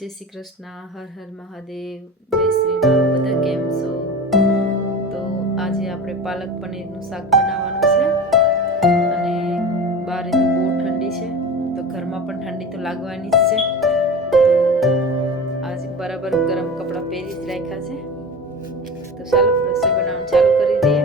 જય શ્રી કૃષ્ણ, હર હર મહાદેવ, જય શ્રી રામ. બધા કેમ છો? તો આજે આપણે પાલક પનીરનું શાક બનાવવાનું છે અને બહાર તો બહુ ઠંડી છે, તો ઘરમાં પણ ઠંડી તો લાગવાની જ છે. તો આજે બરાબર ગરમ કપડાં પહેરી જ રાખ્યા છે. તો ચાલો રસોઈ બનાવવાનું ચાલુ કરી દઈએ.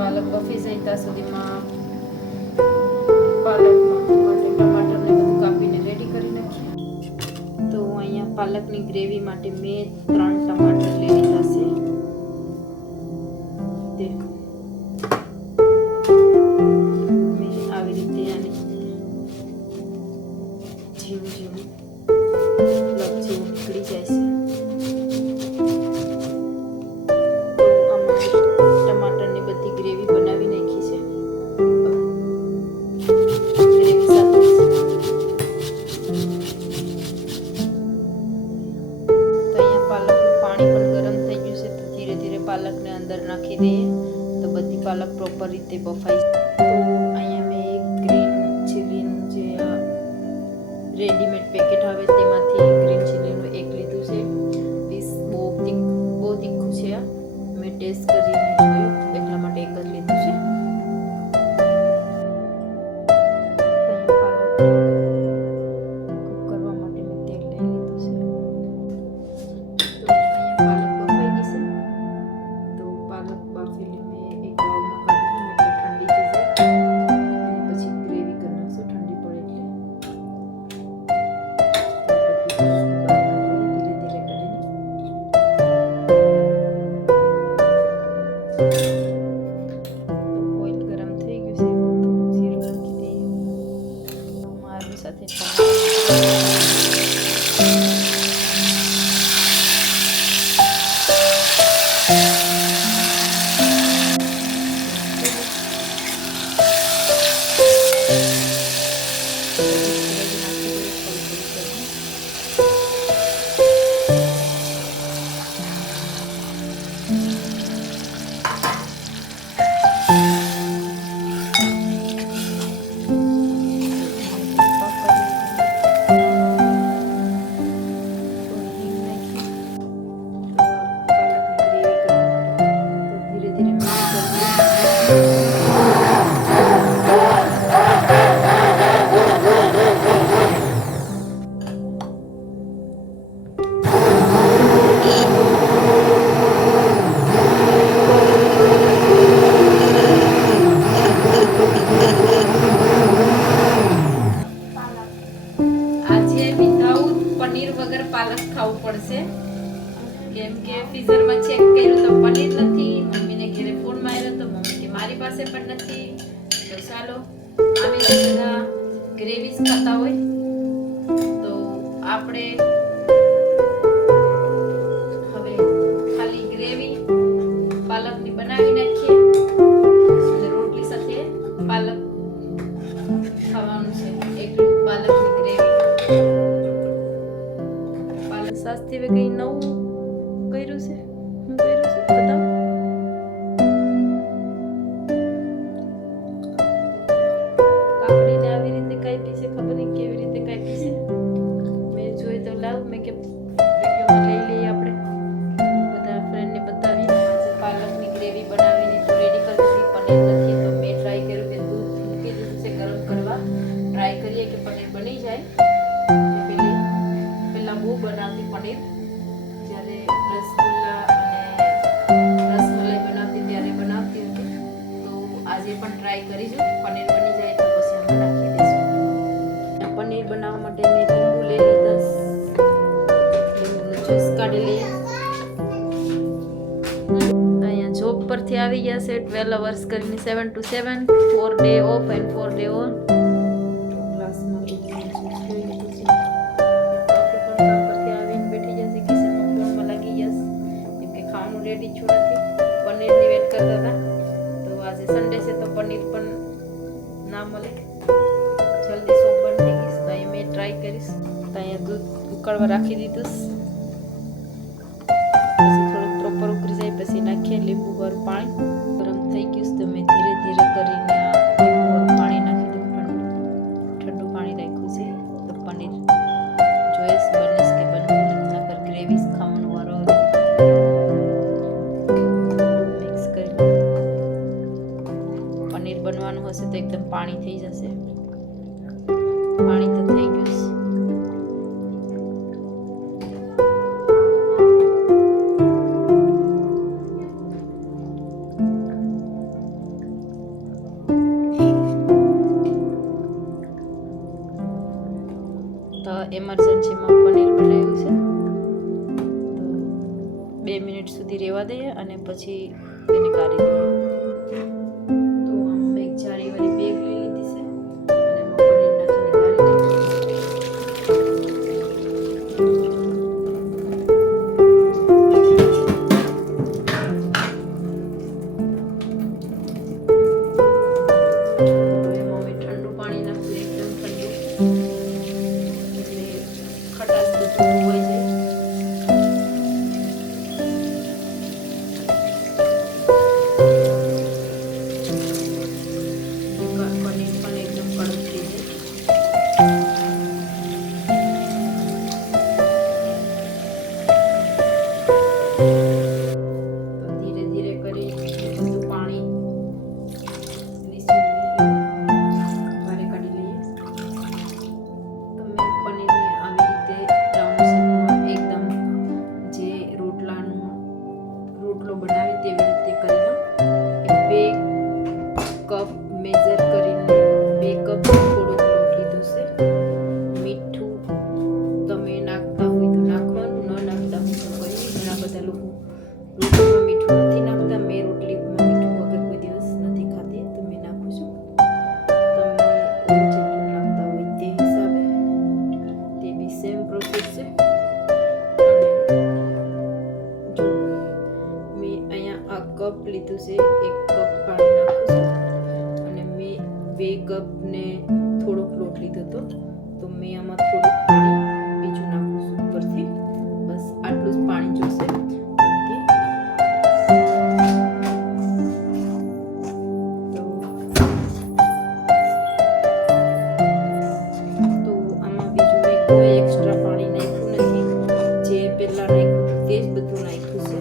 પાલક બફી જાય ત્યાં સુધીમાં પાલકમાં ટમાટર ને બધું કાપીને રેડી કરી નાખીએ. તો અહીંયા પાલકની ગ્રેવી માટે મેં 3 ટમાટર લઈ લીધા છે. મેં આવી રીતે આને ઝીણું ઝીણું લગ જેવું નીકળી જાય છે. પાલકને અંદર નાખી દઈએ તો બધી પાલક પ્રોપર રીતે બફાઈ. તો અહીંયા મેં એક ગ્રીન ચીલીનું જે રેડીમેડ પેકેટ આવે તેમાંથી ગ્રીન ચીલીનું એક લીધું છે. પીસ બહુ તીખું છે. મેં ટેસ્ટ કરીને જોયું એટલા માટે એક જ લીધું છે. પાલક ખાવું પડશે કેમ કે ફ્રીઝરમાં ચેક કર્યું તો પનીર નથી. મમ્મીને ઘરે ફોન માર્યો તો મમ્મી કે મારી પાસે પણ નથી. તો ચાલો અમે બધા ગ્રેવીસ ખાતા હોય તો આપણે હવે ખાલી ગ્રેવી પાલકની બનાવી નાખીએ અને રોટલી સાથે પાલક ખાવાનું છે. એકલું પાલકની ગ્રેવી. શાસ્ત્રી કઈ નવું કર્યું છે? હું કર્યું છે બતાવ. કાકડીને આવી રીતે કાપી છે, ખબર નહીં કેવી રીતે કાપી છે. મેં જોઈ તો લાવ મેં કે વિડીયોમાં લઈ લઈએ આપણે બધા ફ્રેન્ડને બતાવીએ. આજે પાલકની ગ્રેવી બનાવીને તો રેડી કરી દીધી. પનીર નથી તો મેં ટ્રાય કર્યું કે દૂધ મૂકી દીધું છે ગરમ કરવા. ટ્રાય કરીએ કે પનીર બની જાય. બહુ બનાવતી પનીર જ્યારે રસગુલ્લા અને રસમલાઈ બનાવતી ત્યારે બનાવતી હતી. તો આજે પણ ટ્રાય કરીશું. પનીર બની જાય તો પછી અમે નાખી દઈશું. પનીર બનાવવા માટે મેં લીંબુ લઈ લીધા. લીંબુનું જ્યુસ કાઢી લઈએ. અહીંયા જોબ પરથી આવી ગયા છે 12 hours કરીને 7 to 7, 4 day off and 4 day on. ક્લાસમાં અહીંયા દૂધ ઉકળવા રાખી દીધું. પછી થોડુંક પ્રોપર ઉકળી જાય પછી નાખીએ લીંબુવાળું પાણી. ગરમ થઈ ગયું તો મેં ધીરે ધીરે કરીને લીંબુવાળું પાણી નાખી દઉં. ઠંડુ પાણી રાખ્યું છે તો પનીર જોઈશ બનીશ કે બનવું નકર ગ્રેવી ખાવાનો વારો આવે. મિક્સ કરી પનીર બનવાનું હશે તો એકદમ પાણી થઈ જશે. પાણી તો થઈ ગયું. તો એમરજન્સીમાં પનીર બનાવ્યું છે તો 2 મિનિટ સુધી રહેવા દઈએ અને પછી તેને કાઢી દઈએ. તો આમ એક જાળીવાળી બેગ લઈ લીધી છે અને એમાં પનીર નાખીને કાઢી બનાવી તેવી રીતે કરી લો. 2 કપ મેજર કરીને 2 કપ થોડોક લોટ લીધો છે. મીઠું તમે નાખતા હોય તો નાખવાનું, ન નાખતા હોય તો કોઈ. ઘણા બધા લોકો રોટલીમાં મીઠું નથી નાખતા. મેં રોટલીમાં મીઠું વગર કોઈ દિવસ નથી ખાતી તો મેં નાખું છું. તમે જેટલું નાખતા હોય તે હિસાબે. તે બી સેમ પ્રોસેસ છે. કપ લીધું છે, 1 કપ પાણી નાખું છું અને મેં 2 કપ ને થોડોક લોટ લીધો હતો તો મેં આમાં થોડુંક પાણી બીજું નાખું છું ઉપરથી. બસ આટલું જ પાણી જોશે. તો આમાં બીજું મેં કોઈ એક્સ્ટ્રા પાણી નાખ્યું નથી. જે પહેલા નાખ્યું તે જ બધું નાખ્યું છે.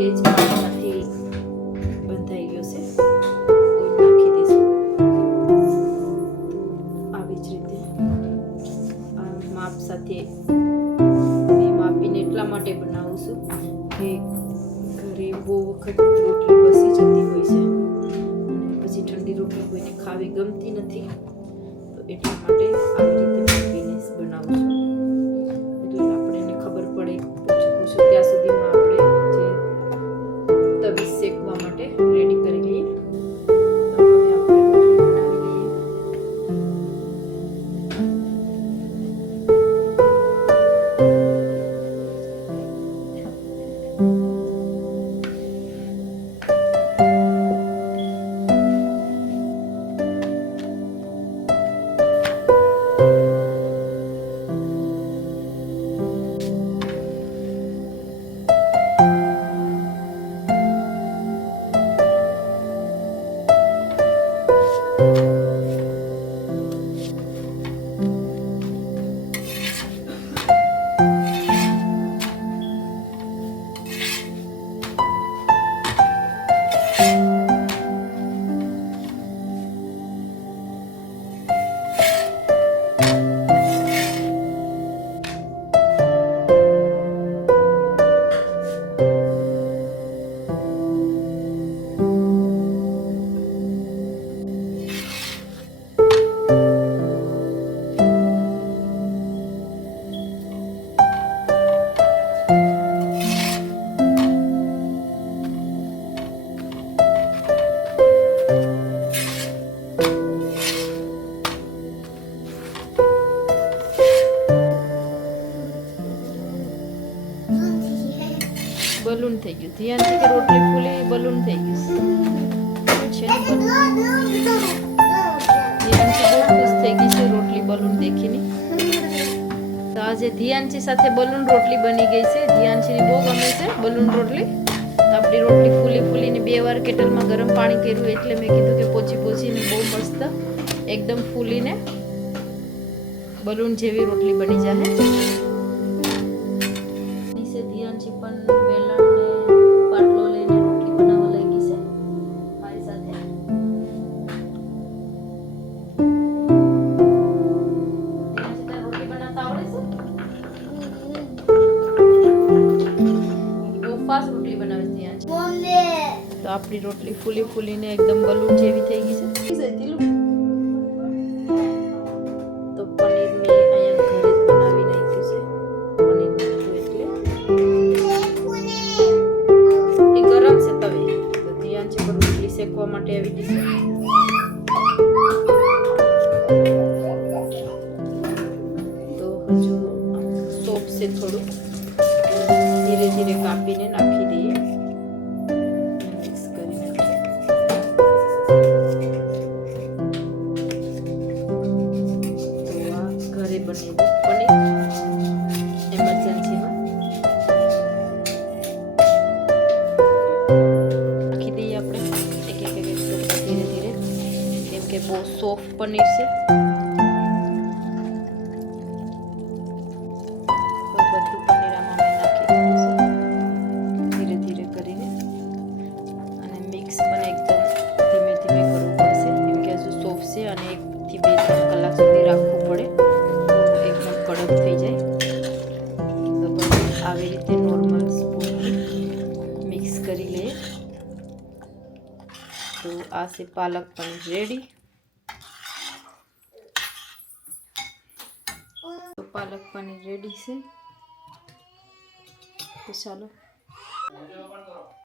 તેજ પાણીમાંથી બંધાઈ ગયો છે તો નાખી દઈશું. આવી જ રીતે આ માપ સાથે મેં માપીને એટલા માટે બનાવું છું કે ઘરે બહુ વખત રોટલી બસી જતી હોય છે અને પછી ઠંડી રોટલી કોઈને ખાવી ગમતી નથી તો એટલા માટે આવી રીતે માપીને બનાવું છું. એટલે આપણે એને ખબર પડે પૂછું ત્યાં સુધીમાં આપણે તવી શેકવા માટે રેડી કરી લઈએ. તો હવે આપણે રોટલી બનાવી લઈએ. બલૂન થઈ ગયું. ધ્યાનથી કે રોટલી ફૂલી બલૂન થઈ ગયું છે. બલૂન દેખીને. તો આજે ધ્યાનચી સાથે બલૂન રોટલી બની ગઈ છે. ધ્યાનચીની બહુ ગમે છે બલૂન રોટલી. તો આપણી રોટલી ફૂલીને 2 વાર કેટલમાં ગરમ પાણી કર્યું એટલે મેં કીધું કે પોચીને બહુ મસ્ત એકદમ ફૂલીને બલૂન જેવી રોટલી બની જાય. નીચે ધ્યાનચી પણ વેલણ ને પાટલો લઈને રોટલી બનાવવા લાગી છે મારી સાથે. રોટલી બનાવતા આવડે છે? બહુ ફાસ્ટ રોટલી બનાવે છે ધ્યાનચી. તો આપણી રોટલી ફૂલીને એકદમ બલૂન જેવી થઈ ગઈ છે. તો પનીર મેં અહીંયા ઘરે જ બનાવી નાખ્યું છે. પનીર નાખ્યું એટલે એ ગરમ છે તવે. તો ધ્યાનચી પર રોટલી શેકવા માટે આવી ગઈ છે. તો હજુ સોપ છે થોડું, ધીરે ધીરે કાપીને નાખી દઈએ. મિક્સ કરી નાખીએ. તો આ ઘરે બનેલું પનીર એમરજન્સીમાં નાખી દઈએ આપણે એક ટુકડા ધીરે ધીરે, કેમ કે બહુ સોફ્ટ પનીર છે. બધું પનીર આમાં મેં નાખી દીધું છે ધીરે ધીરે કરીને. અને મિક્સ પણ એકદમ ધીમે ધીમે કરવું પડશે, કેમ કે હજુ સોફ્ટ છે અને 1 થી 2-3 કલાક સુધી રાખવું પડે તો એકદમ કડક થઈ જાય. તો બસ આવી રીતે નોર્મલ સ્પૂનથી મિક્સ કરી લઈએ. તો આ છે પાલક પનીર રેડી. તો પાલક પનીર રેડી છે. તો ચાલો